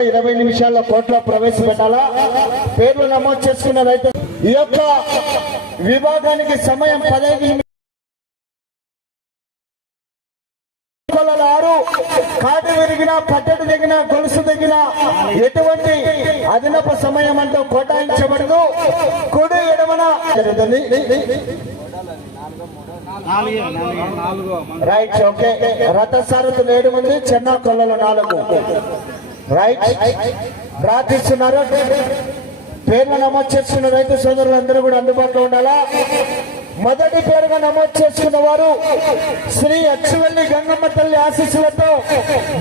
ఇరవై నిమిషాల్లో కోర్టులో ప్రవేశపెట్టాలా? పేర్లు నమోదు చేసుకున్న రైతు ఈ యొక్క విభాగానికి సమయం పదహైదు నిమి- ఆరు కాటు విరిగిన పట్టడి దిగిన గొలుసు దిగిన ఎటువంటి అదనపు సమయం అంటూ కేటాయించబడదు. కుడి ఎడమన జరుగుతుంది రైట్ ఓకే. రథసారథులు ఏడు మంది చెన్నా కొల్లలు నాలుగు. రైట్ ప్రార్థిస్తున్నారు. పేర్లు నమోదు చేసుకున్న రైతు సోదరులందరూ కూడా అందుబాటులో ఉండాలా? మొదటి పేరుగా నమోదు చేసుకున్న వారు శ్రీ అచ్చువల్లి గంగమ్మ తల్లి ఆశీస్సులతో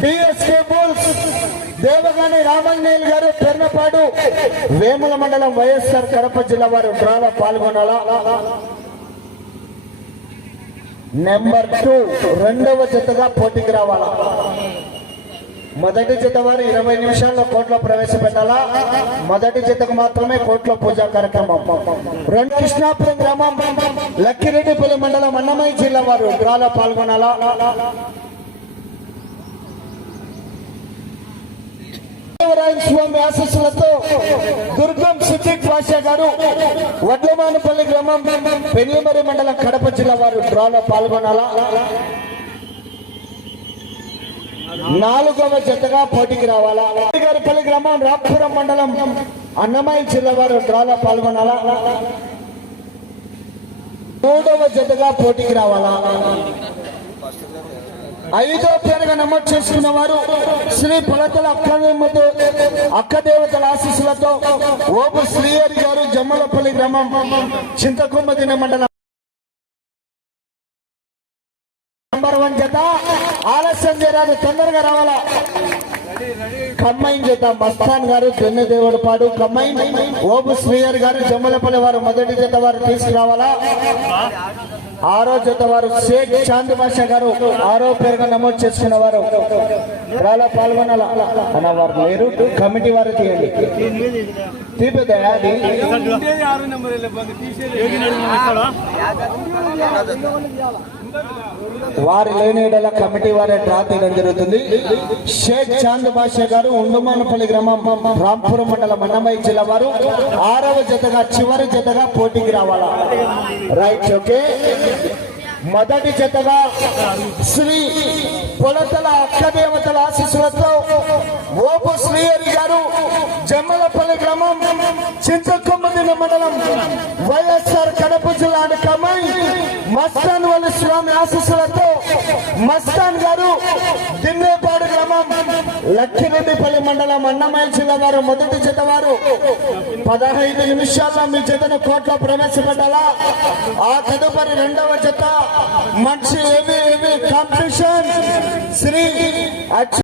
బిఎస్కే బుల్స్ దేవగాని రామంజనేయులు గారు పెర్నపాడు వేముల మండలం వైఎస్ఆర్ కడప జిల్లా వారు డ్రాలో పాల్గొనాలా? నెంబర్ టూ రెండవ జతగా పోటీకి రావాలా? మొదటి జత వారు ఇరవై నిమిషాల్లో కోర్టులో ప్రవేశపెట్టాలా? మొదటి జతకు మాత్రమే కోర్టులో పూజా కార్యక్రమం. రెండు కృష్ణాపురం గ్రామం లక్కిరెడ్డిపల్లి మండలం అన్నమయ్య జిల్లా వారు డ్రాలో పాల్గొనాలా? స్వామి దుర్గం సుజిత్ పాషా గారు వడ్లమానపల్లి గ్రామం పెళ్ళిమరి మండలం కడప జిల్లా వారు డ్రాలో పాల్గొనాలా? నాలుగవ జతగా పోటీకి రావాలా? గారిపల్లి గ్రామం రాపురం మండలం అన్నమయ్య జిల్లా వారు డ్రాలో పాల్గొనాలా? మూడవ జతగా పోటీకి రావాలా? ఐదో పేరుగా నమోదు చేసుకున్న వారు శ్రీ పులతల అక్క అక్క దేవతల ఆశీస్సులతో ఓపు శ్రీహరి గారు జమ్మలపల్లి గ్రామం చింతకొమ్మదిన మండలం. నంబర్ వన్ జత. ఆలస్యం చేయరాదు తొందరగా రావాలా? కమ్మైన్ జత మస్తాన్ గారు చెన్న దేవుడు పాడు కమ్మైన్ ఓబు శ్రీయర్ గారు జమ్మలపల్లి వారు మొదటి జత వారు తీసుకురావాలా? ఆరో జత వారు షేక్ చాంద్ భాష గారు ఆరో పేరుగా నమోదు చేసుకున్న వారు రాలా పాల్గొనాల? అన్న వారు లేరు కమిటీ వారు తీయండి. తీపిద్దా అది. వారి లేని కమిటీ వారే డ్రా తీయడం జరుగుతుంది. షేక్ చాంద్ భాష గారు ఉండుమానపల్లి గ్రామం రాంపురం మండలం అన్నమయ్య జిల్లా వారు. ఆరవ జతగా చివరి జతగా పోటీకి రావాలా? Right okay. మొదటి జతగా శ్రీ కొలతల అక్క దేవతల ఆశీస్సులతో ఓపు శ్రీహరి గారు జమ్మలపల్లి గ్రామం చింతకొమ్మదిన వైఎస్ఆర్ కడప జిల్లాని కమై మస్తాన్ వల్లి స్వామి ఆశీస్సులతో మస్తాన్ గారు దిన్నేపాడు గ్రామం లక్కిరెడ్డిపల్లి మండలం అన్నమయ్య జిల్లా వారు మొదటి జత వారు. పదహైదు నిమిషాల్లో మీ జతను కోట్లో ప్రవేశపెట్టాలా? ఆ తదుపరి రెండవ జత మంచి ఏవి ఏవి